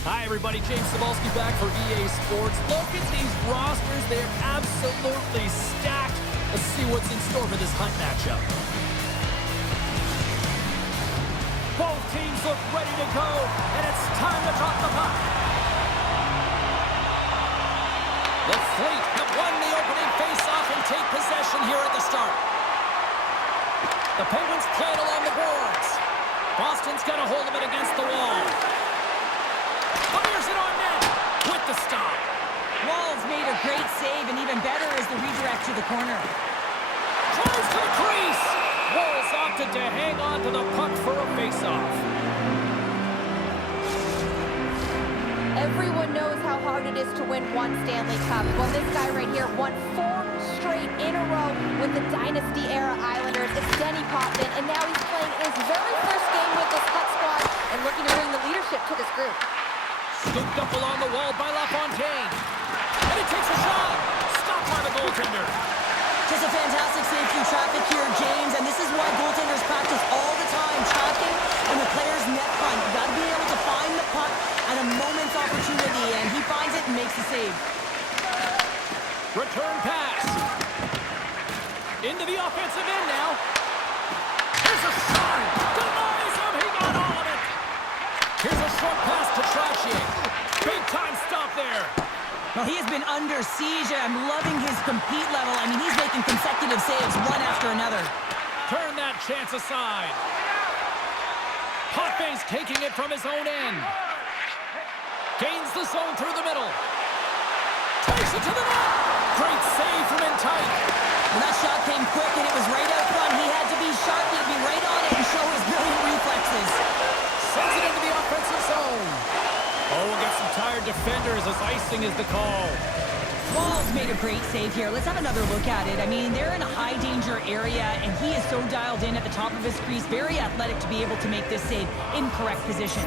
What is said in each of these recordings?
Hi, everybody. James Cebulski back for EA Sports. Look at these rosters. They're absolutely stacked. Let's see what's in store for this hunt matchup. Both teams look ready to go, and it's time to drop the puck. The Fleet have won the opening faceoff and take possession here at the start. The Penguins play it along the boards. Boston's got a hold of it against the wall. Fires it on net with the stop. Wall's made a great save, and even better is the redirect to the corner. Drives to the crease. Walls opted to hang on to the puck for a faceoff. Everyone knows how hard it is to win one Stanley Cup. Well, this guy right here won 4 straight in a row with the Dynasty-era Islanders. It's Denny Potvin, and now he's playing his very first game with this Cup squad and looking to bring the leadership to this group. Scooped up along the wall by LaFontaine. And he takes a shot. Stopped by the goaltender. Just a fantastic save through traffic here, James, and this is why goaltenders practice all the time, tracking in the player's net front. You got to be able to find the puck at a moment's opportunity, and he finds it and makes the save. Return pass. Into the offensive end now. Here's a shot. Denies him. He got all of it. Here's a short pass to Trottier. Big time stop there. Well, he has been under siege, and I'm loving his compete level. I mean, he's making consecutive saves one after another. Turn that chance aside. Potvin's taking it from his own end. Gains the zone through the middle. Takes it to the net. Great save from in tight. Well, that shot came quick, and it was right out front. He had to be sharp. He had to be right on it and show his brilliant reflexes. Sends it into the offensive zone. Oh, we'll get some tired defenders as icing is the call. Wall's made a great save here. Let's have another look at it. I mean, they're in a high-danger area, and he is so dialed in at the top of his crease. Very athletic to be able to make this save in correct position.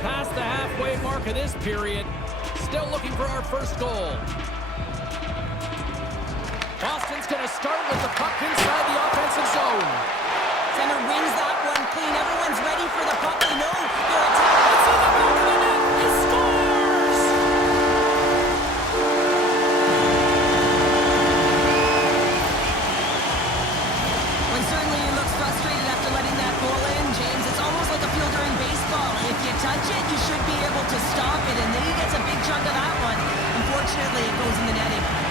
Past the halfway mark of this period. Still looking for our first goal. Boston's going to start with the puck inside the offensive zone. Center wins that one clean. Everyone's ready for the puck. They know they're attacking. It's in the back of the net. He scores! Well, certainly he looks frustrated after letting that goal in, James. It's almost like a fielder in baseball. If you touch it, you should be able to stop it, and then he gets a big chunk of that one. Unfortunately, it goes in the netting.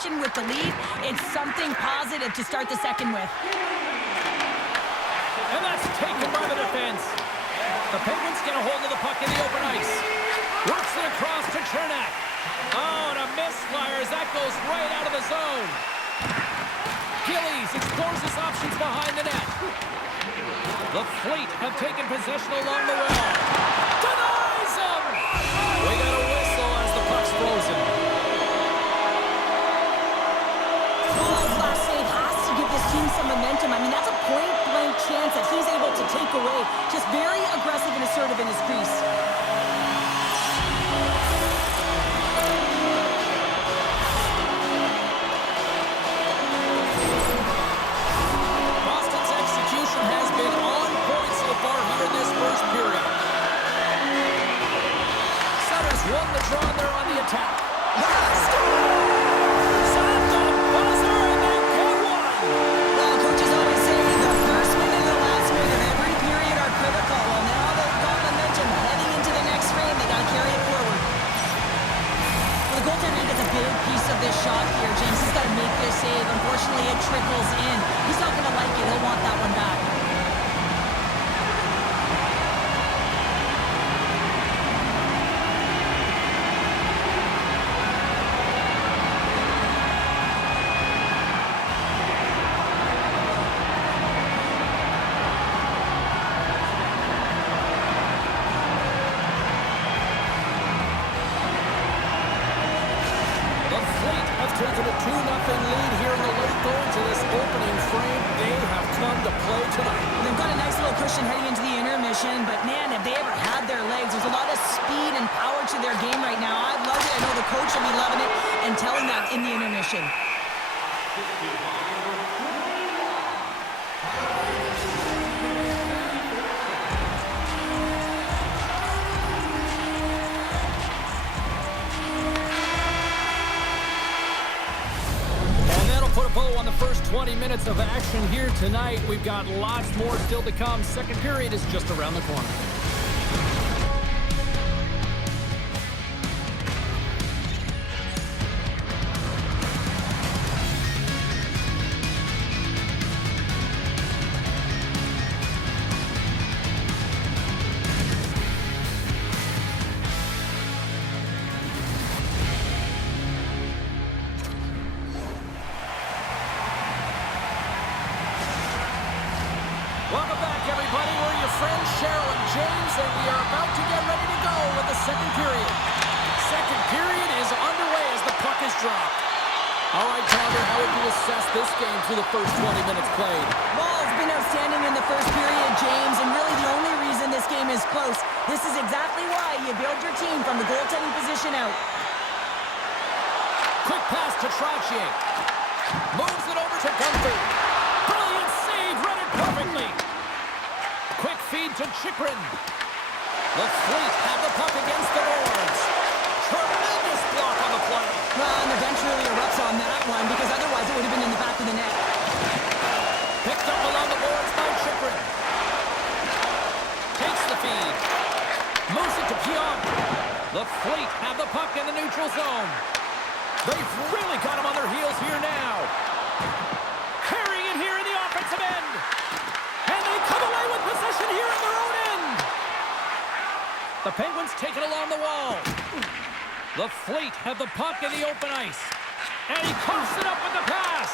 With the lead, it's something positive to start the second with. And that's taken by the defense. The Penguins get a hold of the puck in the open ice. Works it across to Chernak. Oh, and a misfire as that goes right out of the zone. Gillies explores his options behind the net. The Fleet have taken possession along the wall. Denies him! We got a whistle as the puck's frozen. Team some momentum. I mean, that's a point-blank chance that he's able to take away. Just very aggressive and assertive in his crease. Boston's execution has been on point so far here in this first period. Sutter's won the draw there on the attack. This shot here, James. He's got to make this save. Unfortunately, it trickles in. He's not going to like it. He'll want that one back. possession heading into the intermission, but man, have they ever had their legs. There's a lot of speed and power to their game right now. I love it. I know the coach will be loving it and telling that in the intermission. Put a bow on the first 20 minutes of action here tonight. We've got lots more still to come. Second period is just around the corner. Welcome back, everybody. We're your friends, Cheryl and James, and we are about to get ready to go with the second period. Second period is underway as the puck is dropped. All right, Pounder, how would you assess this game through the first 20 minutes played? Well, it's been outstanding in the first period, James, and really the only reason this game is close. This is exactly why you build your team from the goaltending position out. Quick pass to Trottier. Moves it over to Gunther. Brilliant save, read it perfectly. Quick feed to Chikrin. The Fleet have the puck against the boards. Tremendous block on the play. Well, and the bench really erupts on that one because otherwise it would have been in the back of the net. Picked up along the boards by Chikrin. Takes the feed. Moves it to Pionk. The Fleet have the puck in the neutral zone. They've really got him on their heels here now. Carrying it here in the offensive end. And they come away with possession here in their own end. The Penguins take it along the wall. The Fleet have the puck in the open ice. And he coughs it up with the pass.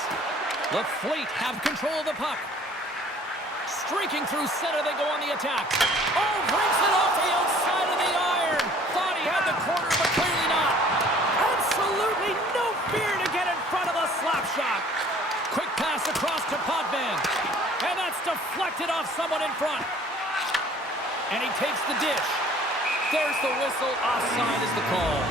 The Fleet have control of the puck. Streaking through center, they go on the attack. Oh, brings it off the outside of the iron. Thought he had the corner, but clearly not. Absolutely no fear to get in front of the slap shot. Quick pass across to Potvin. And that's deflected off someone in front. And he takes the dish. There's the whistle. Offside is the call.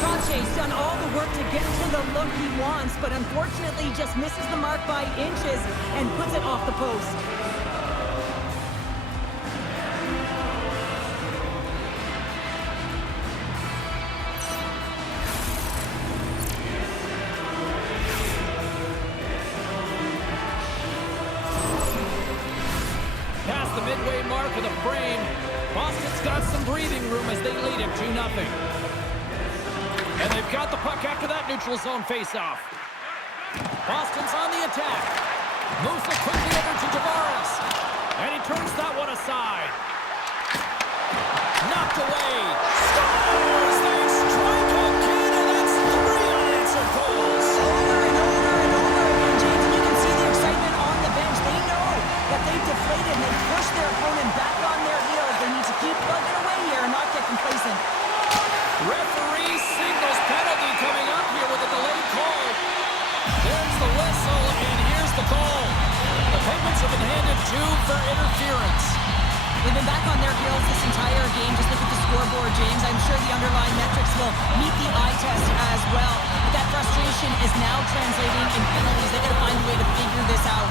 Trotier's done all the work to get to the look he wants, but unfortunately just misses the mark by inches and puts it off the post. Past the midway mark of the frame, Boston's got some breathing room as they lead it 2-0. And they've got the puck after that neutral zone faceoff. Boston's on the attack. Moves it quickly over to Tavares. And he turns that one aside. Knocked away. Scores! They strike again, and that's 3 unanswered goals. Over and over and over again, James, and you can see the excitement on the bench. They know that they've deflated and they've pushed their opponent back on their heels. They need to keep plugging away here and not get complacent. Referee signals penalty coming up here with a delayed call. There's the whistle, and here's the call. The Penguins have been handed 2 for interference. They've been back on their heels this entire game. Just look at the scoreboard, James. I'm sure the underlying metrics will meet the eye test as well. But that frustration is now translating in penalties. They've got to find a way to figure this out.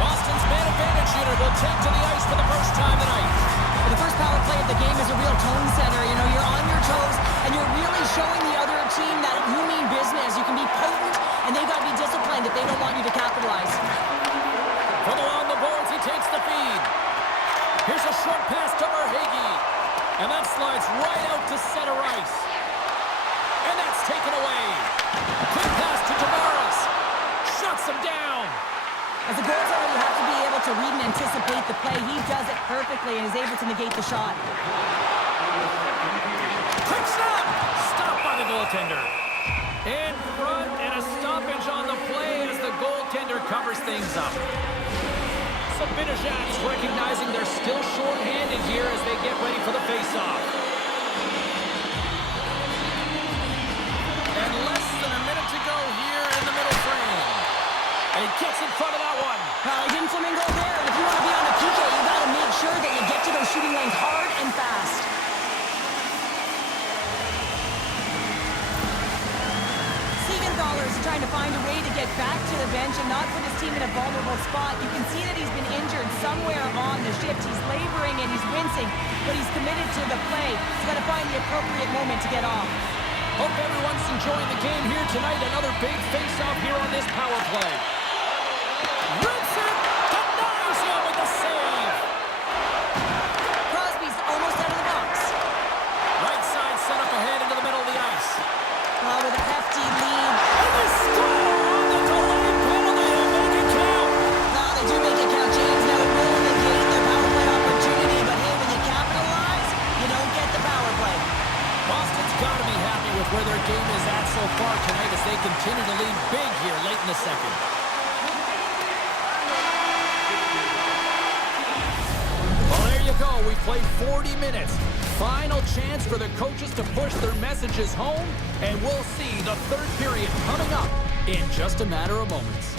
Boston's man advantage unit will take to the ice for the first time tonight. Well, the first power play of the game is a real tone setter. You know, you're on your toes, and you're really showing the other team that you mean business. You can be potent, and they've got to be disciplined if they don't want you to capitalize. From along the boards, he takes the feed. Here's a short pass to Verhaeghe. And that slides right out to center ice. And that's taken away. Quick pass to Tavares. Shuts him down. As the goaltender, you have to be able to read and anticipate the play. He does it perfectly and is able to negate the shot. Quick stop! Stopped by the goaltender. In front, and a stoppage on the play as the goaltender covers things up. Sabinajad's recognizing they're still short-handed here as they get ready for the face-off. And less than a minute to go here in the middle frame. And he Fowler's trying to find a way to get back to the bench and not put his team in a vulnerable spot. You can see that he's been injured somewhere on the shift. He's laboring and he's wincing, but he's committed to the play. He's got to find the appropriate moment to get off. Hope everyone's enjoying the game here tonight. Another big face-off here on this power play. Rips it! Denies him with the save! Crosby's almost out of the box. Right side set up ahead into the middle of the ice. With a hefty lead. And they score on the delayed penalty to make it count. No, they do make it count, James. Now it will negate their power play opportunity, but hey, when you capitalize, you don't get the power play. Boston's got to be happy with where their game is at so far tonight as they continue to lead big here late in the second. Well, there you go. We played 40 minutes. Final chance for the coaches to push their messages home, and we'll see the third period coming up in just a matter of moments.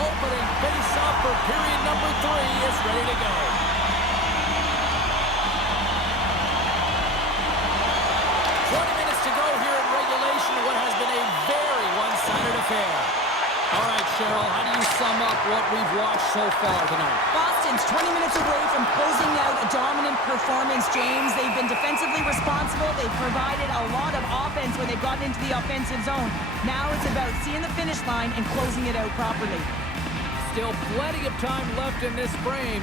Opening face-off for period number 3 is ready to go. To go here in regulation of what has been a very one-sided affair. All right, Cheryl, how do you sum up what we've watched so far tonight? Boston's 20 minutes away from closing out a dominant performance, James. They've been defensively responsible. They've provided a lot of offense when they've gotten into the offensive zone. Now it's about seeing the finish line and closing it out properly. Still plenty of time left in this frame.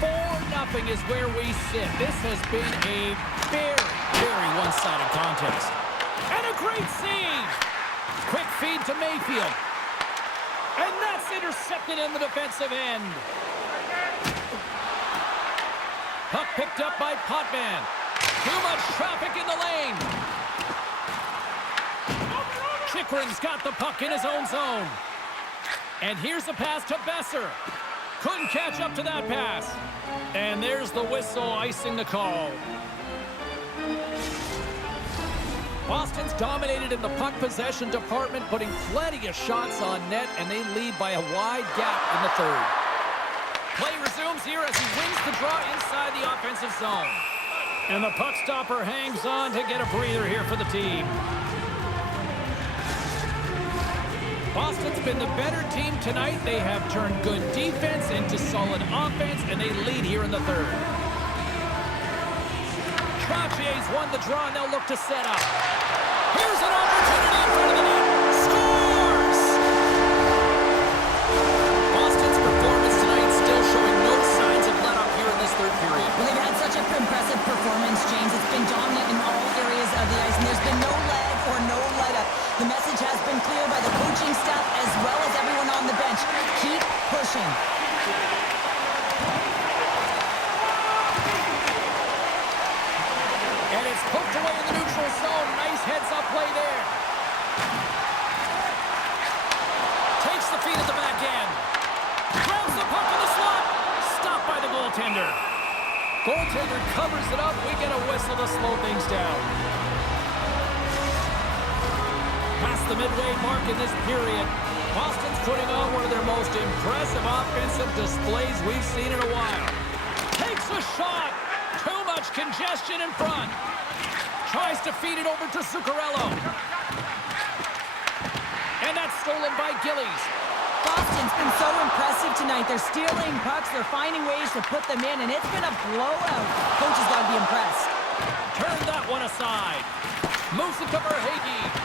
4-0 is where we sit. This has been a very, very one-sided contest. And a great save! Quick feed to Mayfield. And that's intercepted in the defensive end. Puck picked up by Potvin. Too much traffic in the lane. Chikrin's got the puck in his own zone. And here's a pass to Besser. Couldn't catch up to that pass. And there's the whistle icing the call. Boston's dominated in the puck possession department, putting plenty of shots on net, and they lead by a wide gap in the third. Play resumes here as he wins the draw inside the offensive zone. And the puck stopper hangs on to get a breather here for the team. Boston's been the better team tonight. They have turned good defense into solid offense, and they lead here in the third. Trochier's won the draw, and they'll look to set up. Here's an opportunity in front of the net. Scores! Boston's performance tonight still showing no signs of let-up here in this third period. Well, they've had such a impressive performance, James. It's been dominant in all areas of the ice, and there's been no lag or no let-up. The message has been clear by the coaching staff as well as everyone on the bench. possession. And it's poked away in the neutral zone. Nice heads-up play there. Takes the feed at the back end. Grabs the puck in the slot. Stopped by the goaltender. Goaltender covers it up. We get a whistle to slow things down. Past the midway mark in this period, Boston's putting on one of their most impressive offensive displays we've seen in a while. Takes a shot. Too much congestion in front. Tries to feed it over to Zuccarello. And that's stolen by Gillies. Boston's been so impressive tonight. They're stealing pucks. They're finding ways to put them in, and it's been a blowout. Coach has got to be impressed. Turn that one aside. Moves it to Verhaeghe.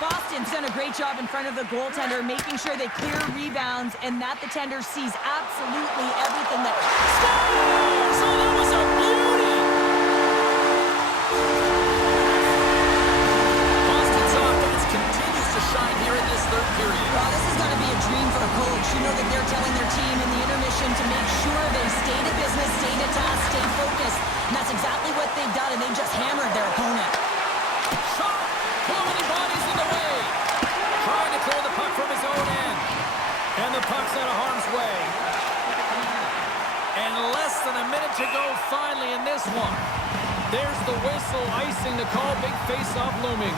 Boston's done a great job in front of the goaltender, making sure they clear rebounds and that the tender sees absolutely everything that... Scores! Oh, that was a beauty! Boston's offense continues to shine here in this third period. Well, this is going to be a dream for a coach. You know that they're telling their team in the intermission to make sure they stay to business, stay to task, stay focused. And that's exactly what they've done, and they've just hammered their opponent. Shot! Too many bodies in the way. Trying to clear the puck from his own end. And the puck's out of harm's way. And less than a minute to go finally in this one. There's the whistle, icing the call, big face-off looming.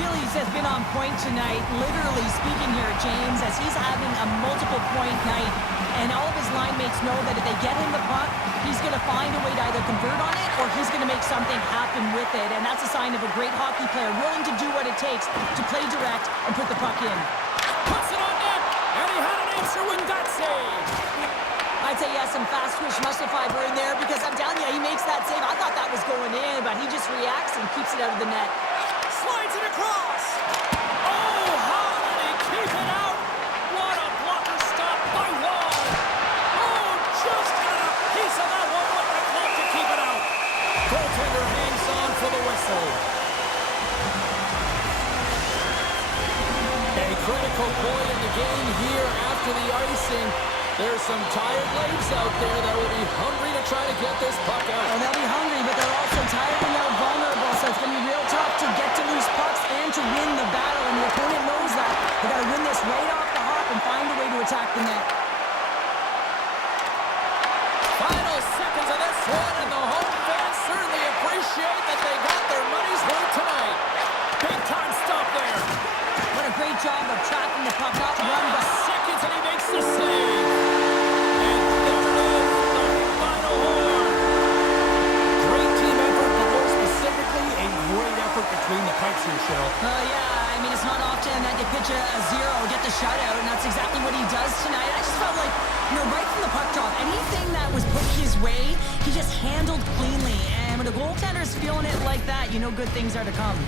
Gillies has been on point tonight, literally speaking here, James, as he's having a multiple-point night. And all of his line mates know that if they get him the puck, he's going to find a way to either convert on it or he's going to make something happen with it. And that's a sign of a great hockey player, willing to do what it takes to play direct and put the puck in. Puts it on net, and he had an answer with that save. I'd say he has some fast-twitch muscle fiber in there because I'm telling you, he makes that save. I thought that was going in, but he just reacts and keeps it out of the net. Slides it across. Oh, how did he keep it out? What a blocker stop by Wall. Oh, just got a piece of that one with the glove to keep it out. Goaltender hangs on for the whistle. A critical point in the game here after the icing. There's some tired legs out there that will be hungry to try to get this puck out. Well, they'll be hungry, but they're also tired and they're vulnerable, so it's going to be real tough to get to loose pucks and to win the battle, and the opponent knows that. They've got to win this right off the hop and find a way to attack the net. Final seconds of this one, and the home fans certainly appreciate that they got their money's worth tonight. Big time stop there. What a great job of tracking the puck, not one, but... seconds, and he makes the save. And there it is, the final horn. Great team effort, but more specifically, a great effort between the pipes here, Cheryl. Yeah, I mean, it's not often that you pitch a zero, get the shutout, and that's exactly what he does tonight. I just felt like, right from the puck drop, anything that was put his way, he just handled cleanly. And when a goaltender's feeling it like that, you know good things are to come.